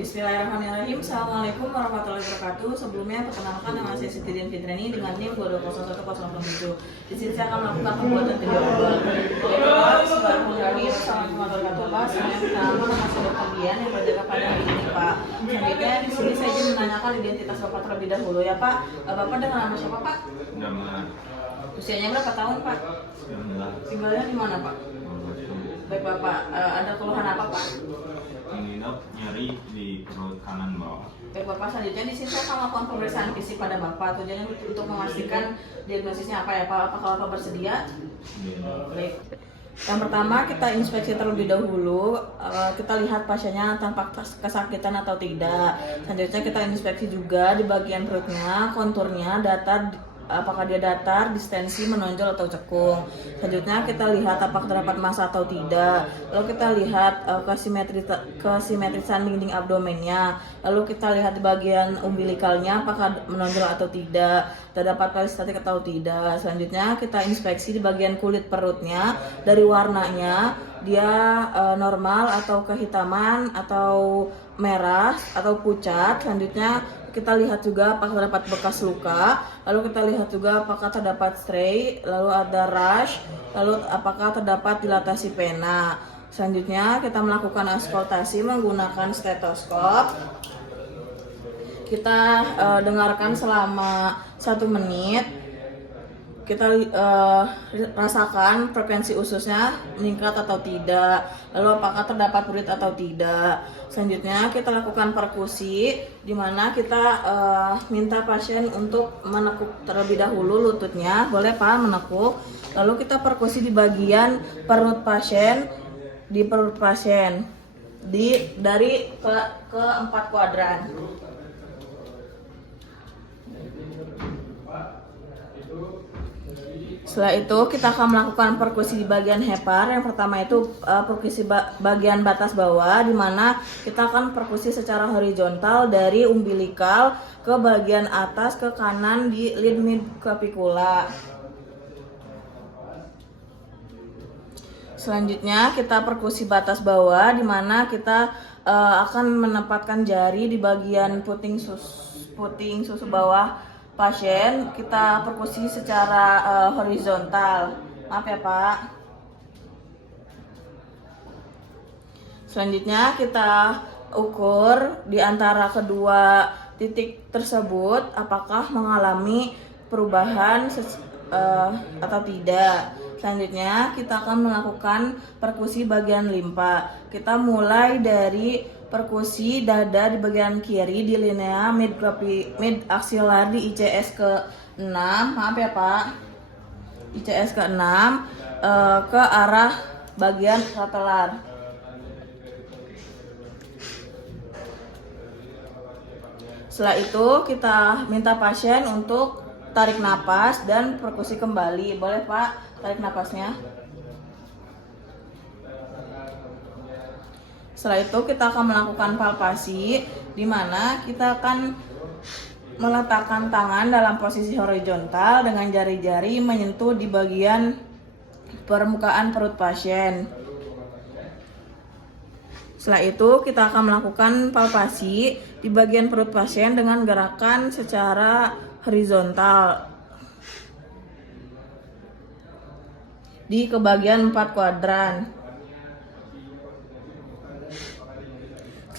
Bismillahirrahmanirrahim. Assalamualaikum warahmatullahi wabarakatuh. Sebelumnya perkenalkan nama saya Siti Dian Fitrani dengan NIM 2201087. Di sini saya akan melakukan pembuatan video awal. Bismillahirrahmanirrahim. Assalamualaikum warahmatullahi wabarakatuh. Pak, saya pertama nama saya Dr. Dian yang berjaga pada hari ini, Pak. Selanjutnya di sini saya ingin menanyakan identitas Bapak terlebih dahulu ya, Pak. Bapak dengan nama siapa, Pak? Nama Usianya berapa tahun, Pak? 19. Tinggalnya di mana, Pak? Baik, Bapak. Ada keluhan apa, Pak? Menginap nyeri di perut kanan bawah. Baik Bapak, selanjutnya di sini saya akan melakukan pemeriksaan fisik pada Bapak. Tujuannya untuk memastikan diagnosisnya apa ya Pak? Apakah Bapak bersedia? Baik. Yang pertama kita inspeksi terlebih dahulu. Kita lihat pasiennya tampak kesakitan atau tidak. Selanjutnya kita inspeksi juga di bagian perutnya, konturnya, datar. Apakah dia datar, distensi, menonjol atau cekung. Selanjutnya kita lihat apakah terdapat massa atau tidak. Lalu kita lihat kesimetrisan dinding abdomennya. Lalu kita lihat di bagian umbilikalnya apakah menonjol atau tidak, terdapat peristatik atau tidak. Selanjutnya kita inspeksi di bagian kulit perutnya. Dari warnanya dia normal atau kehitaman atau merah atau pucat. Selanjutnya kita lihat juga apakah terdapat bekas luka, lalu kita lihat juga apakah terdapat stray, lalu ada rash, lalu apakah terdapat dilatasi pena. Selanjutnya kita melakukan auskultasi menggunakan stetoskop. Kita dengarkan selama 1 menit. Kita rasakan frekuensi ususnya meningkat atau tidak, lalu apakah terdapat urit atau tidak. Selanjutnya kita lakukan perkusi, di mana kita minta pasien untuk menekuk terlebih dahulu lututnya, boleh Pak menekuk. Lalu kita perkusi di bagian perut pasien, dari ke 4 kuadran. Setelah itu kita akan melakukan perkusi di bagian hepar. Yang pertama itu perkusi bagian batas bawah, di mana kita akan perkusi secara horizontal dari umbilikal ke bagian atas ke kanan di lid mid clavicula. Selanjutnya kita perkusi batas bawah, di mana kita akan menempatkan jari di bagian puting susu bawah pasien. Kita perkusi secara horizontal. Maaf ya Pak. Selanjutnya kita ukur di antara kedua titik tersebut apakah mengalami perubahan atau tidak. Selanjutnya kita akan melakukan perkusi bagian limpa. Kita mulai dari perkusi dada di bagian kiri di linea mid axial di ICS ke-6, maaf ya Pak, ICS ke-6 ke arah bagian patelar. Setelah itu kita minta pasien untuk tarik napas dan perkusi kembali. Boleh Pak tarik napasnya. Setelah itu kita akan melakukan palpasi, di mana kita akan meletakkan tangan dalam posisi horizontal dengan jari-jari menyentuh di bagian permukaan perut pasien. Setelah itu kita akan melakukan palpasi di bagian perut pasien dengan gerakan secara horizontal di kebagian 4 kuadran.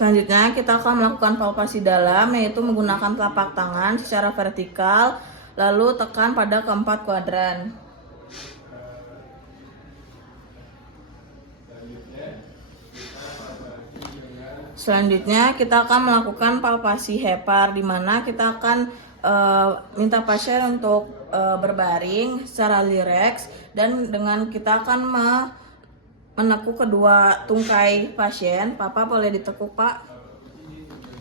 Selanjutnya kita akan melakukan palpasi dalam, yaitu menggunakan telapak tangan secara vertikal lalu tekan pada keempat kuadran. Selanjutnya kita akan melakukan palpasi hepar, di mana kita akan minta pasien untuk berbaring secara rileks, dan dengan kita akan menekuk kedua tungkai pasien. Papa boleh ditekuk Pak.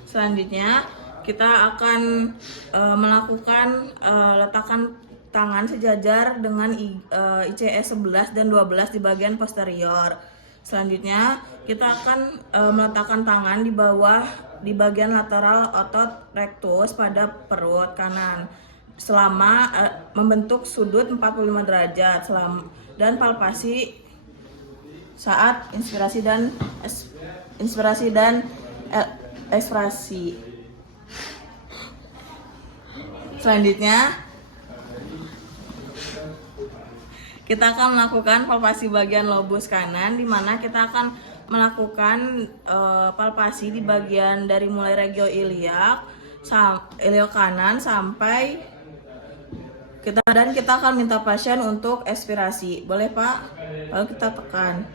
Selanjutnya kita akan melakukan letakkan tangan sejajar dengan ICS 11 dan 12 di bagian posterior. Selanjutnya kita akan meletakkan tangan di bawah di bagian lateral otot rectus pada perut kanan selama membentuk sudut 45 derajat dan palpasi saat inspirasi dan ekspresi. Selanjutnya kita akan melakukan palpasi bagian lobus kanan, di mana kita akan melakukan palpasi di bagian dari mulai regio iliak, iliak kanan sampai kita akan minta pasien untuk ekspirasi. Boleh Pak? Lalu kita tekan.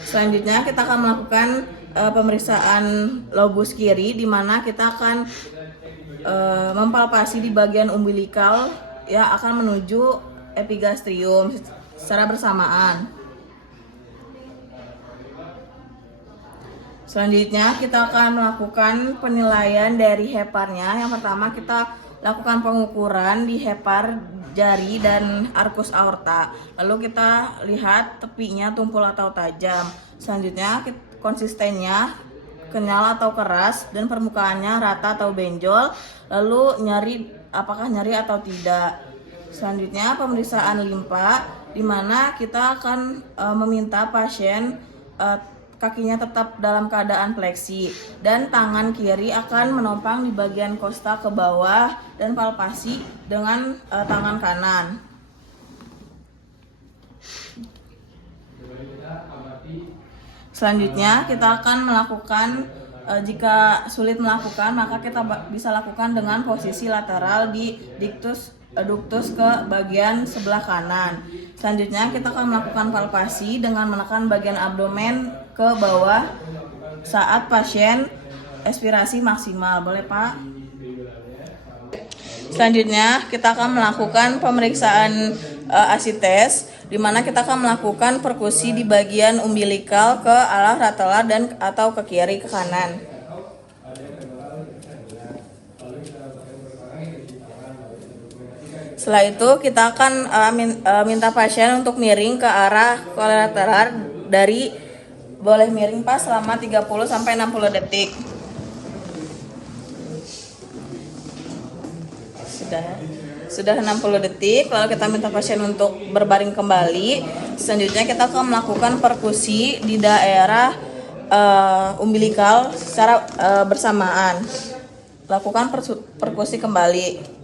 Selanjutnya kita akan melakukan pemeriksaan lobus kiri, di mana kita akan mempalpasi di bagian umbilikal ya, akan menuju epigastrium secara bersamaan. Selanjutnya kita akan melakukan penilaian dari heparnya. Yang pertama kita lakukan pengukuran di hepar jari dan arkus aorta. Lalu kita lihat tepinya tumpul atau tajam. Selanjutnya konsistennya kenyal atau keras dan permukaannya rata atau benjol. Lalu apakah nyari atau tidak. Selanjutnya pemeriksaan limpa, di mana kita akan meminta pasien kakinya tetap dalam keadaan fleksi dan tangan kiri akan menopang di bagian kosta ke bawah dan palpasi dengan tangan kanan. Selanjutnya kita akan melakukan jika sulit melakukan, maka kita bisa lakukan dengan posisi lateral di ductus ke bagian sebelah kanan. Selanjutnya kita akan melakukan palpasi dengan menekan bagian abdomen ke bawah saat pasien ekspirasi maksimal. Boleh Pak? Selanjutnya kita akan melakukan pemeriksaan asites, di mana kita akan melakukan perkusi di bagian umbilikal ke arah ratelar dan atau ke kiri ke kanan. Setelah itu kita akan minta pasien untuk miring ke arah kolateral boleh miring Pak selama 30 sampai 60 detik. Sudah 60 detik, lalu kita minta pasien untuk berbaring kembali. Selanjutnya kita akan melakukan perkusi di daerah umbilikal secara bersamaan. Lakukan perkusi kembali.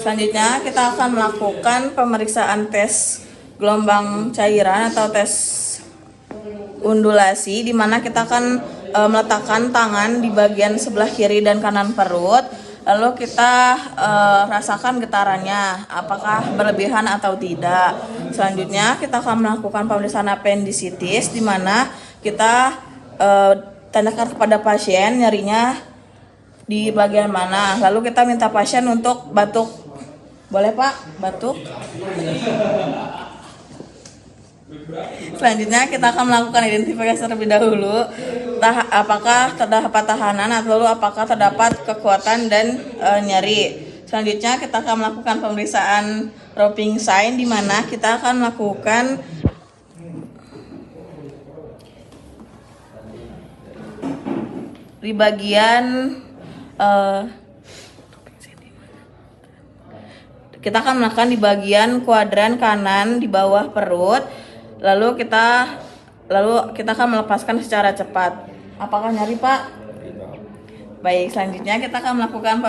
Selanjutnya kita akan melakukan pemeriksaan tes gelombang cairan atau tes undulasi, di mana kita akan meletakkan tangan di bagian sebelah kiri dan kanan perut, lalu kita rasakan getarannya apakah berlebihan atau tidak. Selanjutnya kita akan melakukan pemeriksaan appendicitis, di mana kita tanyakan kepada pasien nyerinya di bagian mana, lalu kita minta pasien untuk batuk. Boleh Pak, batuk. Selanjutnya kita akan melakukan identifikasi terlebih dahulu, apakah terdapat tahanan atau apakah terdapat kekuatan dan nyeri. Selanjutnya kita akan melakukan pemeriksaan roping sign, di mana kita akan melakukan di bagian kita akan melakukan di bagian kuadran kanan di bawah perut, lalu kita akan melepaskan secara cepat. Apakah nyari Pak? Baik, selanjutnya kita akan melakukan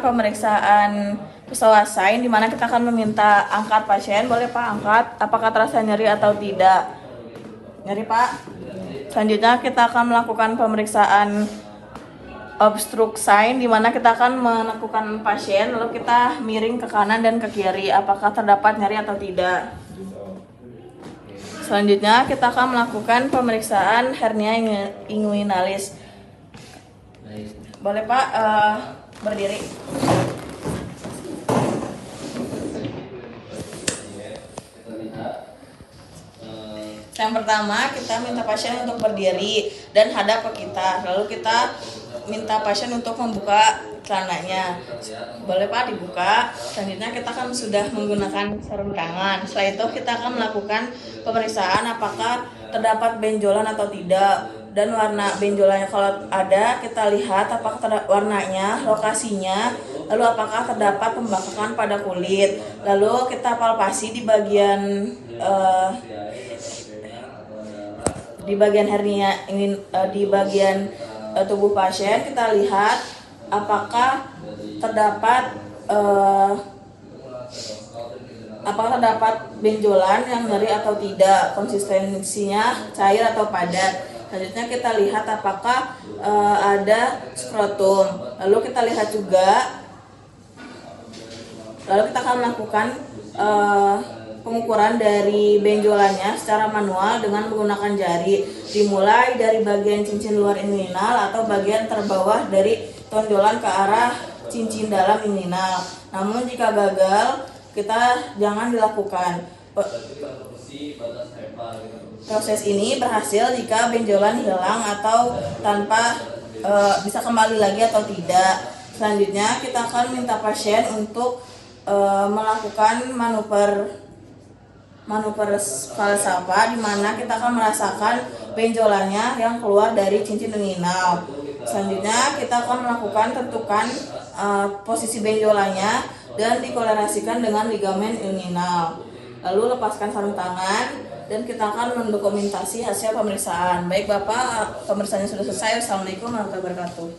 pemeriksaan pesawat sign, di mana kita akan meminta angkat pasien. Boleh Pak angkat? Apakah terasa nyeri atau tidak? Nyeri Pak? Selanjutnya kita akan melakukan pemeriksaan obstruct sign, di mana kita akan menekukan pasien, lalu kita miring ke kanan dan ke kiri, apakah terdapat nyeri atau tidak. Selanjutnya kita akan melakukan pemeriksaan hernia inguinalis. Boleh Pak berdiri. Yang pertama kita minta pasien untuk berdiri dan hadap ke kita, lalu kita minta pasien untuk membuka celananya. Boleh Pak dibuka. Selanjutnya kita akan sudah menggunakan sarung tangan. Setelah itu kita akan melakukan pemeriksaan apakah terdapat benjolan atau tidak, dan warna benjolannya kalau ada kita lihat apakah warnanya, lokasinya Lalu apakah terdapat pembengkakan pada kulit. Lalu kita palpasi di bagian hernia ini, di bagian tubuh pasien. Kita lihat apakah terdapat benjolan yang nyeri atau tidak, konsistensinya cair atau padat. Selanjutnya kita lihat apakah ada skrotum. Lalu kita akan melakukan pengukuran dari benjolannya secara manual dengan menggunakan jari, dimulai dari bagian cincin luar inguinal atau bagian terbawah dari tonjolan ke arah cincin dalam inguinal. Namun jika gagal, kita jangan dilakukan. Proses ini berhasil jika benjolan hilang atau tanpa bisa kembali lagi atau tidak. Selanjutnya kita akan minta pasien untuk melakukan manuver falsafah, di mana kita akan merasakan benjolannya yang keluar dari cincin inguinal. Selanjutnya kita akan melakukan tentukan posisi benjolannya dan dikolerasikan dengan ligamen inguinal. Lalu lepaskan sarung tangan dan kita akan mendokumentasi hasil pemeriksaan. Baik Bapak, pemeriksaannya sudah selesai. Wassalamualaikum warahmatullahi wabarakatuh.